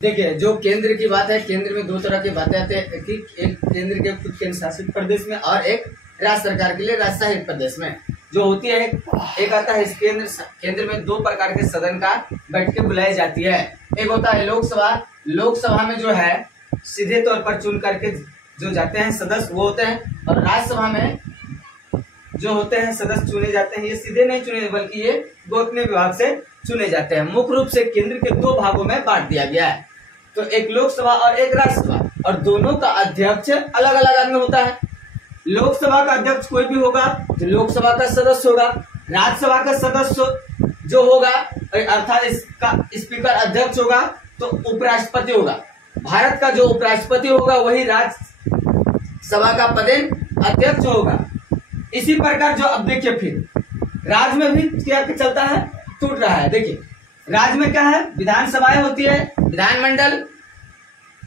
देखिए, जो केंद्र की बात है, केंद्र में दो तरह की बातें आती है कि एक केंद्र के खुद केंद्र शासित प्रदेश में और एक राज्य सरकार के लिए राज्य शासित प्रदेश में जो होती है। एक आता है इस केंद्र में दो प्रकार के सदन का बैठकें बुलाई जाती है। एक होता है लोकसभा। लोकसभा में जो है सीधे तौर पर चुन करके जो जाते हैं सदस्य वो होते हैं, और राज्यसभा में जो होते हैं सदस्य चुने जाते हैं, ये सीधे नहीं चुने बल्कि ये गोपनीय विभाग से चुने जाते हैं। मुख्य रूप से केंद्र के दो भागों में बांट दिया गया है, तो एक लोकसभा और एक राज्यसभा, और दोनों का अध्यक्ष अलग अलग आदमी होता है। लोकसभा का अध्यक्ष कोई भी होगा तो लोकसभा का सदस्य होगा, राज्यसभा का सदस्य जो होगा अर्थात इसका स्पीकर अध्यक्ष होगा तो उपराष्ट्रपति होगा। भारत का जो उपराष्ट्रपति होगा वही राज्यसभा का पदेन अध्यक्ष होगा। इसी प्रकार जो अब देखिए फिर राज्य में भी क्या चलता है, टूट रहा है। देखिए राज्य में क्या है, विधानसभाएं होती है, विधानमंडल,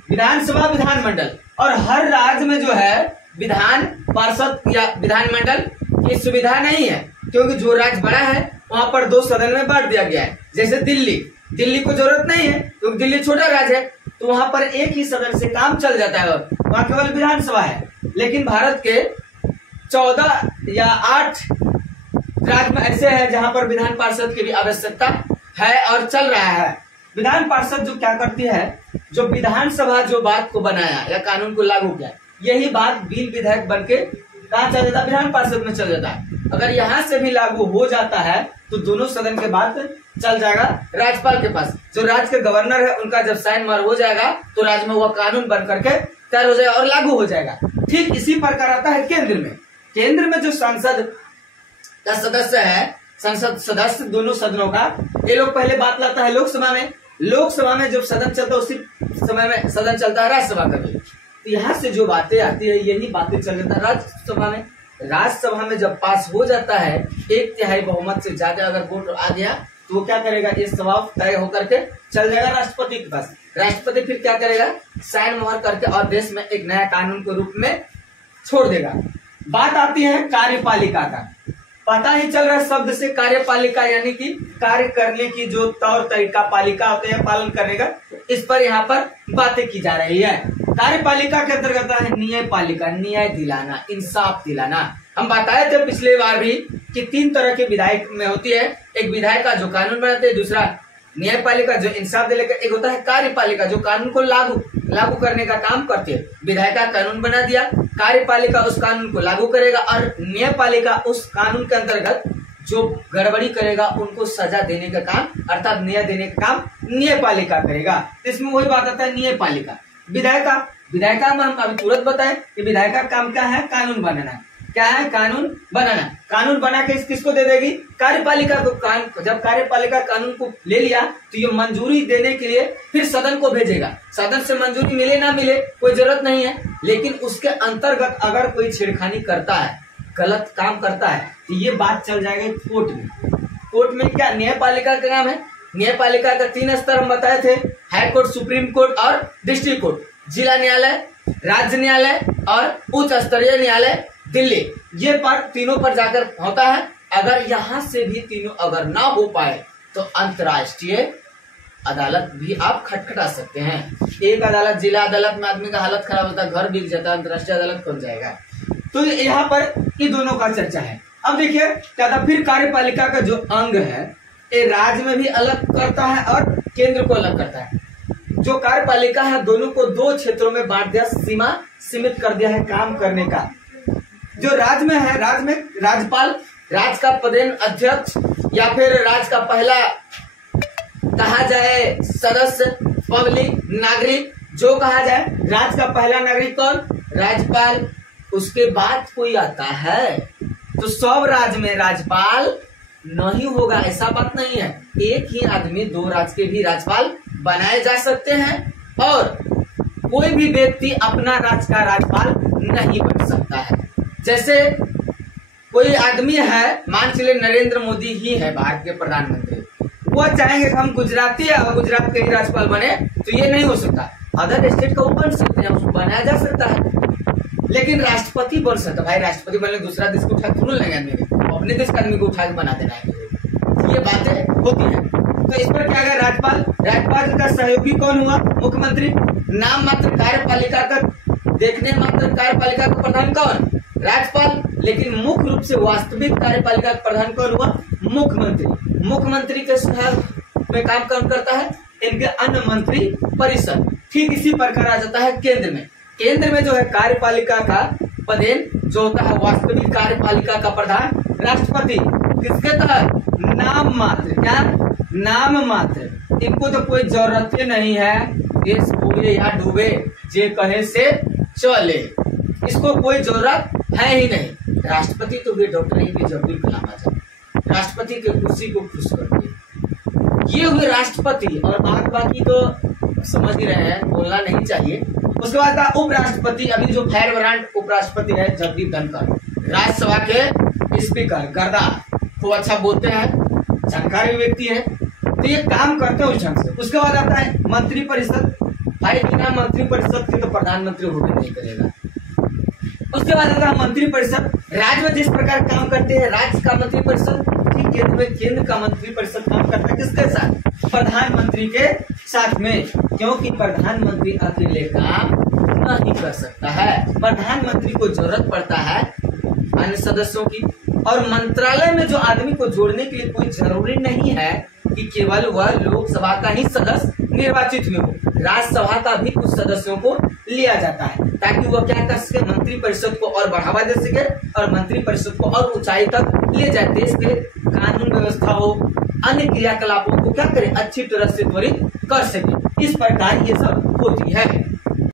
विधानसभा, विधानमंडल, और हर राज्य में जो है विधान पार्षद या विधानमंडल की सुविधा नहीं है, क्योंकि जो राज्य बड़ा है वहां पर दो सदन में बांट दिया गया है। जैसे दिल्ली को जरूरत नहीं है क्योंकि दिल्ली छोटा राज्य है, तो वहां पर एक ही सदन से काम चल जाता है, वहां केवल विधानसभा है। लेकिन भारत के 14 या 8 राज्य में ऐसे है जहां पर विधान पार्षद की भी आवश्यकता है और चल रहा है। विधान पार्षद जो क्या करती है, जो विधानसभा जो बात को बनाया या कानून को लागू किया, यही बात बिल विधेयक बन के कहाँ चल जाता है, विधान पार्षद में चल जाता है। अगर यहाँ से भी लागू हो जाता है तो दोनों सदन के बाद चल जाएगा राज्यपाल के पास। जो राज्य के गवर्नर है उनका जब साइन मार हो जाएगा तो राज्य में वह कानून बन करके तैयार हो जाएगा और लागू हो जाएगा। ठीक इसी प्रकार आता है केंद्र में जो संसद का सदस्य है, संसद सदस्य दोनों सदनों का, ये लोग पहले बात लाता है लोकसभा में जब सदन चलता है उसी समय में सदन चलता है राज्यसभा का भी। तो यहाँ से जो बातें आती है यही बातें चल जाता है राज्यसभा में। राज्यसभा में जब पास हो जाता है 1/3 बहुमत से ज्यादा अगर वोट आ गया तो वो क्या करेगा, ये स्वभाव तय होकर के चल जाएगा राष्ट्रपति के पास। राष्ट्रपति फिर क्या करेगा, साइन मोहर करके और देश में एक नया कानून के रूप में छोड़ देगा। बात आती है कार्यपालिका का। पता ही चल रहा है शब्द से, कार्यपालिका यानी कि कार्य करने की जो तौर तरीका, पालिका होते हैं पालन करने का, इस पर यहाँ पर बातें की जा रही है। कार्यपालिका के अंतर्गत है न्यायपालिका, न्याय दिलाना, इंसाफ दिलाना। हम बताए थे पिछले बार भी कि 3 तरह के विधायक में होती है, एक विधायक का जो कानून बनाते हैं, दूसरा न्यायपालिका जो इंसाफ दिलाने का, एक होता है कार्यपालिका जो कानून को लागू करने का काम करती है। विधायक का कानून बना दिया, कार्यपालिका उस कानून को लागू करेगा, और न्यायपालिका उस कानून के अंतर्गत जो गड़बड़ी करेगा उनको सजा देने का काम अर्थात न्याय देने का काम न्यायपालिका करेगा। इसमें वही बात आता है न्यायपालिका। विधायिका में हम अभी तुरंत बताए कि विधायक का काम क्या है, कानून बनाना। क्या है, कानून बनाना। कानून बना के किसको दे देगी, कार्यपालिका को। जब कार्यपालिका कानून को ले लिया तो ये मंजूरी देने के लिए फिर सदन को भेजेगा। सदन से मंजूरी मिले ना मिले कोई जरूरत नहीं है, लेकिन उसके अंतर्गत अगर कोई छेड़खानी करता है, गलत काम करता है, तो ये बात चल जाएगी कोर्ट में। कोर्ट में क्या, न्यायपालिका का काम है। न्यायपालिका का 3 स्तर हम बताए थे, हाई कोर्ट, सुप्रीम कोर्ट और डिस्ट्रिक्ट कोर्ट, जिला न्यायालय, राज्य न्यायालय और उच्च स्तरीय न्यायालय दिल्ली। ये पर तीनों पर जाकर होता है। अगर यहाँ से भी तीनों अगर ना हो पाए तो अंतर्राष्ट्रीय अदालत भी आप खटखटा सकते हैं। एक अदालत, जिला अदालत में आदमी का हालत खराब होता है, घर बिक जाता है, अंतर्राष्ट्रीय अदालत कौन जाएगा। तो यहाँ पर ये दोनों का चर्चा है। अब देखिए क्या था, फिर कार्यपालिका का जो अंग है ये राज्य में भी अलग करता है और केंद्र को अलग करता है। जो कार्यपालिका है दोनों को 2 क्षेत्रों में बांट दिया, सीमा सीमित कर दिया है काम करने का। जो राज्य में है, राज्य में राज्यपाल, राज्य का पदेन अध्यक्ष या फिर राज्य का पहला कहा जाए सदस्य, पब्लिक, नागरिक जो कहा जाए, राज्य का पहला नागरिक कौन, राज्यपाल। उसके बाद कोई आता है तो सब राज्य में राज्यपाल नहीं होगा, ऐसा बात नहीं है। एक ही आदमी 2 राज्य के भी राज्यपाल बनाए जा सकते हैं, और कोई भी व्यक्ति अपना राज्य का राज्यपाल नहीं बन सकता है। जैसे कोई आदमी है, मान चलिए नरेंद्र मोदी ही है भारत के प्रधानमंत्री, वो चाहेंगे कि हम गुजराती है और गुजरात के ही राज्यपाल बने, तो ये नहीं हो सकता। अदर स्टेट का वो बन सकते हैं, उसको बनाया जा सकता है, लेकिन राष्ट्रपति बन सकता। भाई राष्ट्रपति बनने दूसरा देश को उठा थोड़ा नहीं आदमी, अपने देश का आदमी को उठा के बना देना है। ये बातें होती है। तो इस पर क्या गया, राज्यपाल। राज्यपाल का सहयोगी कौन हुआ, मुख्यमंत्री। नाम मात्र कार्यपालिका का, देखने मात्र कार्यपालिका का प्रधान कौन, राज्यपाल। लेकिन मुख्य रूप से वास्तविक कार्यपालिका का प्रधान कौन हुआ, मुख्यमंत्री। मुख्यमंत्री के सहायक में काम कौन करता है, इनके अन्य मंत्री परिषद। ठीक इसी प्रकार आ जाता है केंद्र में। केंद्र में जो है कार्यपालिका का पदेन जो होता है वास्तविक कार्यपालिका का प्रधान राष्ट्रपति। किसके तहत, नाम मात्र, क्या नाम मात्र, इनको तो कोई जरूरत ही नहीं है, देश डूबे या डूबे जे कहे से चले, इसको कोई जरूरत है ही नहीं। राष्ट्रपति तो हुए डॉक्टर APJ अब्दुल कलाम आजाद, राष्ट्रपति के कुर्सी को खुश कर दिए, ये हुए राष्ट्रपति। और बाकी तो समझ ही रहे हैं, बोलना नहीं चाहिए। उसके बाद था उपराष्ट्रपति। अभी जो फायर ब्रांड उपराष्ट्रपति है जगदीप धनखड़, राज्यसभा के स्पीकर, गद्दार, खूब अच्छा बोलते हैं, जानकारी व्यक्ति है, तो ये काम करते हैं उस ढंग से। उसके बाद आता है मंत्रिपरिषद। भाई बिना मंत्रिपरिषद के तो प्रधानमंत्री होकर नहीं करेगा। उसके बाद आता है मंत्रिपरिषद। राज्य में जिस प्रकार काम करते हैं राज्य का मंत्रिपरिषद, ठीक केंद्र में केंद्र का मंत्रिपरिषद काम करता है किसके साथ, प्रधानमंत्री के साथ में, क्योंकि प्रधानमंत्री अकेले काम नहीं कर सकता है, प्रधानमंत्री को जरूरत पड़ता है अन्य सदस्यों की। और मंत्रालय में जो आदमी को जोड़ने के लिए कोई जरूरी नहीं है कि केवल वह लोकसभा का ही सदस्य निर्वाचित हुए हो, राज्यसभा का भी कुछ सदस्यों को लिया जाता है ताकि वह क्या कर सके, मंत्रिपरिषद को और बढ़ावा दे सके और मंत्रिपरिषद को और ऊंचाई तक ले जाए, देश के कानून व्यवस्था हो, अन्य क्रियाकलापों को क्या करे, अच्छी तरह से त्वरित कर सके। इस प्रकार ये सब होती है।